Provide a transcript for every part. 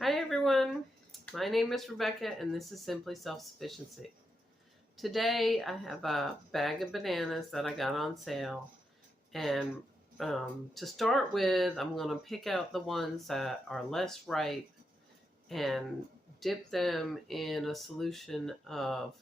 Hi everyone, my name is Rebecca and this is Simply Self-Sufficiency. Today I have a bag of bananas that I got on sale, and to start with I'm going to pick out the ones that are less ripe and dip them in a solution of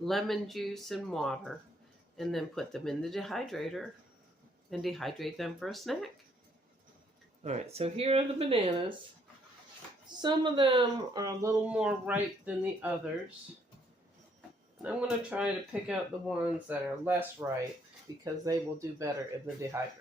lemon juice and water, and then put them in the dehydrator and dehydrate them for a snack. Alright, so here are the bananas. Some of them are a little more ripe than the others. And I'm going to try to pick out the ones that are less ripe because they will do better in the dehydrator.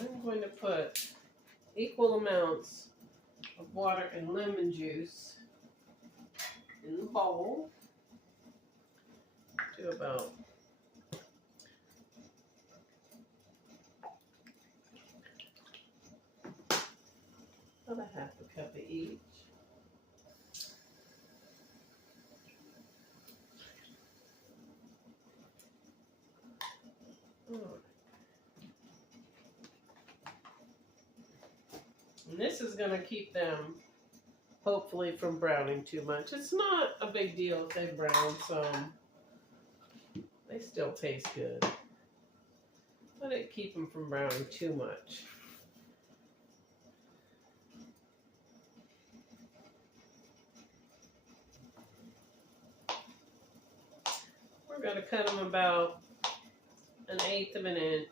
I'm going to put equal amounts of water and lemon juice in the bowl. Do about a half a cup of each. And this is going to keep them, hopefully, from browning too much. It's not a big deal if they brown some. They still taste good. But it keep them from browning too much. We're going to cut them about 1/8 of an inch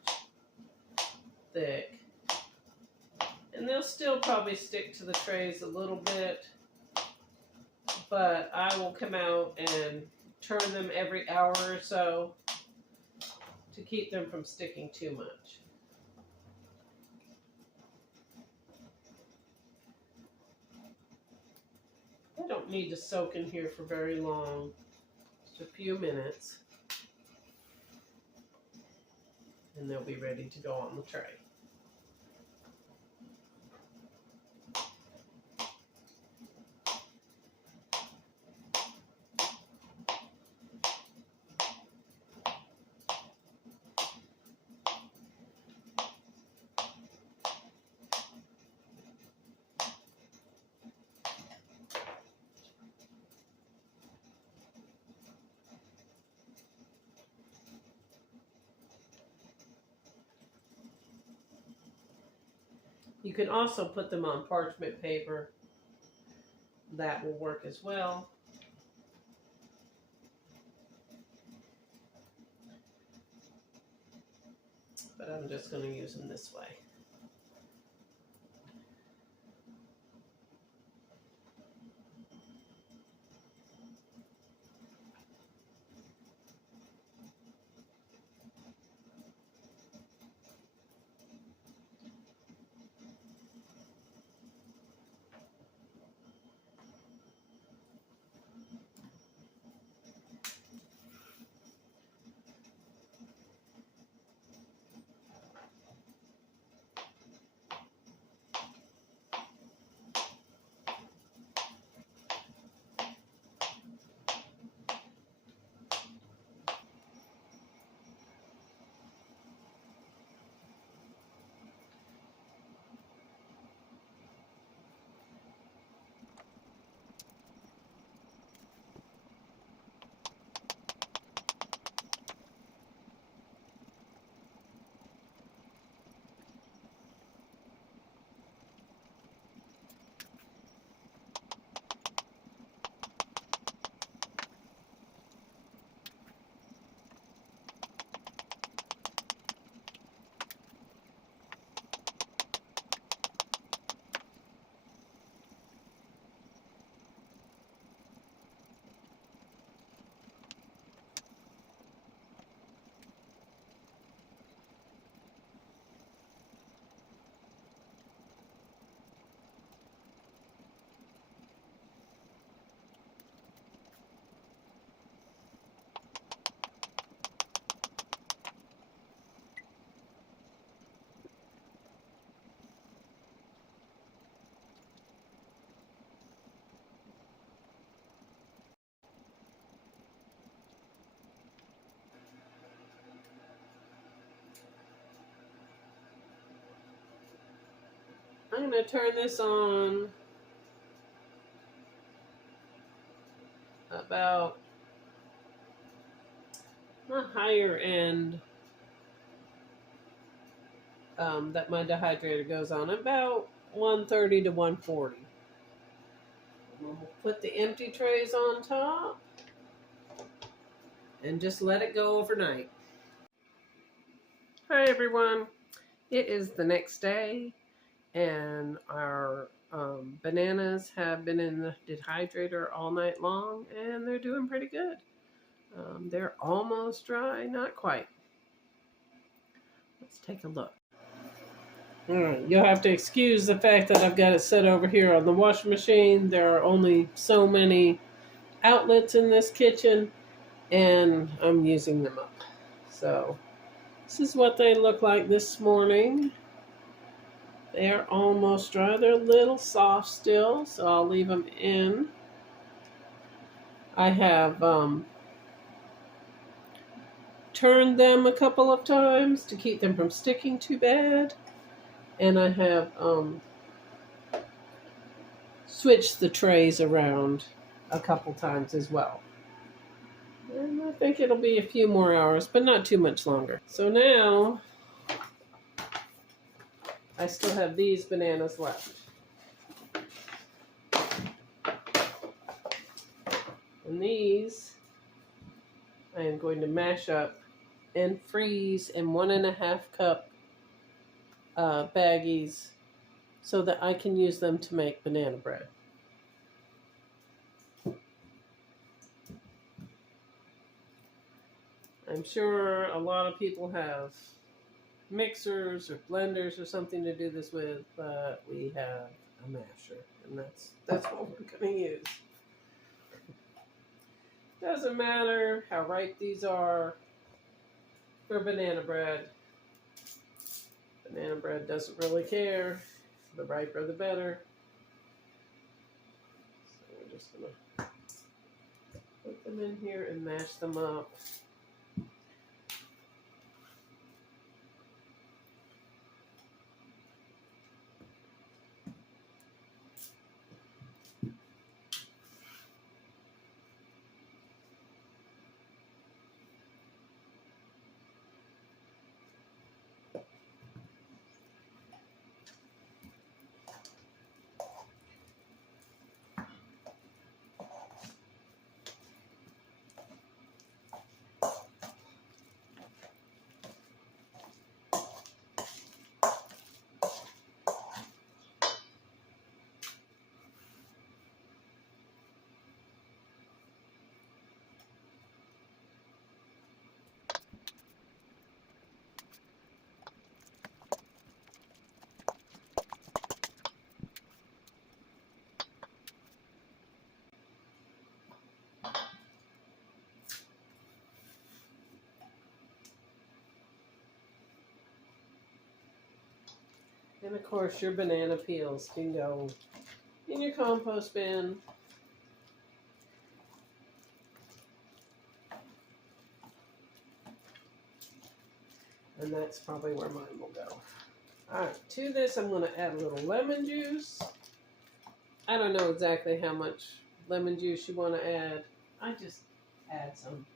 thick. And they'll still probably stick to the trays a little bit, but I will come out and turn them every hour or so to keep them from sticking too much. They don't need to soak in here for very long, just a few minutes, and they'll be ready to go on the tray. You can also put them on parchment paper. That will work as well. But I'm just going to use them this way. I'm going to turn this on about the higher end that my dehydrator goes on, about 130 to 140. We'll put the empty trays on top and just let it go overnight. Hi everyone, it is the next day and our bananas have been in the dehydrator all night long and they're doing pretty good. They're almost dry, not quite. Let's take a look. Alright, you'll have to excuse the fact that I've got it set over here on the washing machine. There are only so many outlets in this kitchen and I'm using them up. So this is what they look like this morning. They're almost dry. They're a little soft still, so I'll leave them in. I have turned them a couple of times to keep them from sticking too bad. And I have switched the trays around a couple times as well. And I think it'll be a few more hours, but not too much longer. So now, I still have these bananas left. And these, I am going to mash up and freeze in 1.5 cup baggies so that I can use them to make banana bread. I'm sure a lot of people have mixers or blenders or something to do this with, but we have a masher, and that's what we're going to use. Doesn't matter how ripe these are for banana bread. Banana bread doesn't really care. The riper the better. So we're just going to put them in here and mash them up. And of course your banana peels can go in your compost bin. And that's probably where mine will go. Alright, to this I'm going to add a little lemon juice. I don't know exactly how much lemon juice you want to add. I just add some.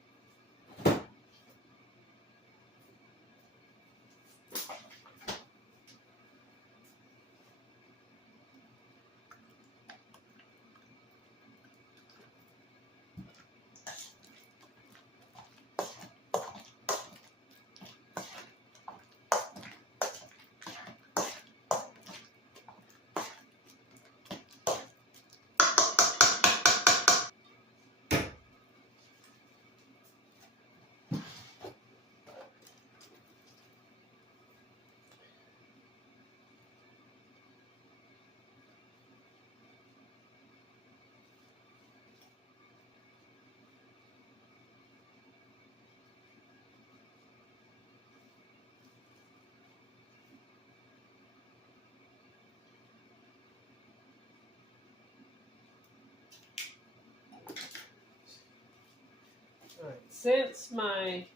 Alright, since my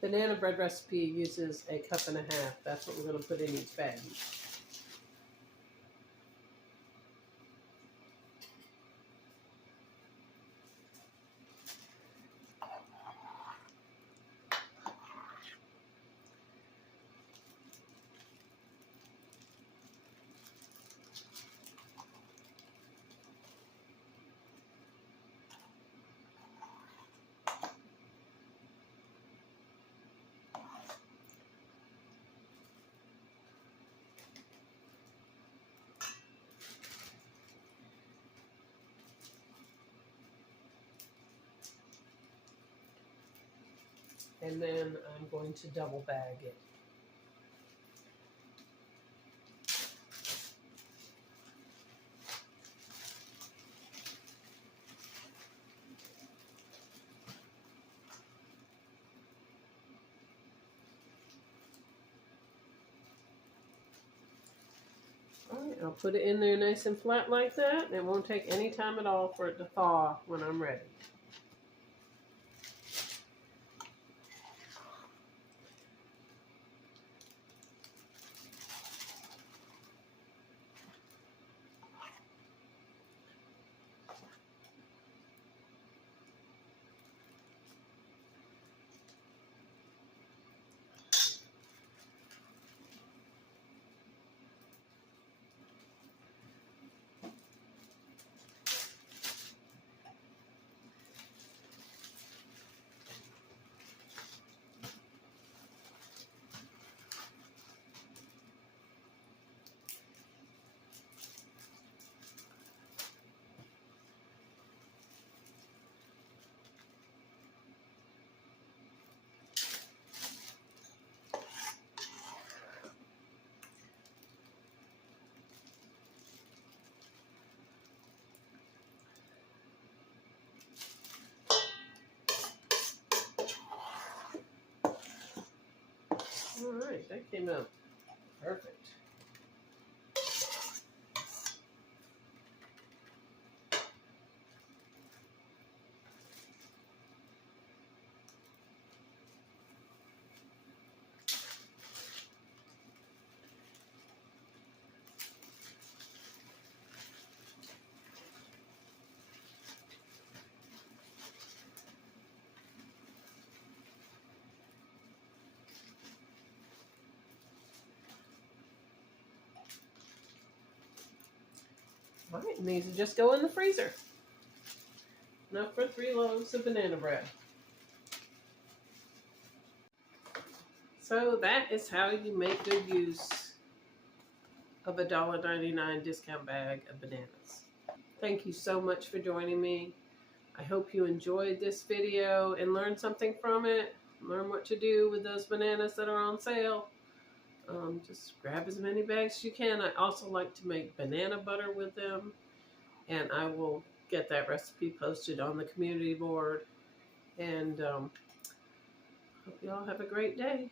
banana bread recipe uses a cup and a half. That's what we're going to put in each bag. And then I'm going to double bag it. Alright, I'll put it in there nice and flat like that. It won't take any time at all for it to thaw when I'm ready. Alright, that came out perfect. Alright, and these will just go in the freezer. Enough for 3 loaves of banana bread. So that is how you make good use of a $1.99 discount bag of bananas. Thank you so much for joining me. I hope you enjoyed this video and learned something from it. Learn what to do with those bananas that are on sale. Just grab as many bags as you can. I also like to make banana butter with them, and I will get that recipe posted on the community board. And hope you all have a great day.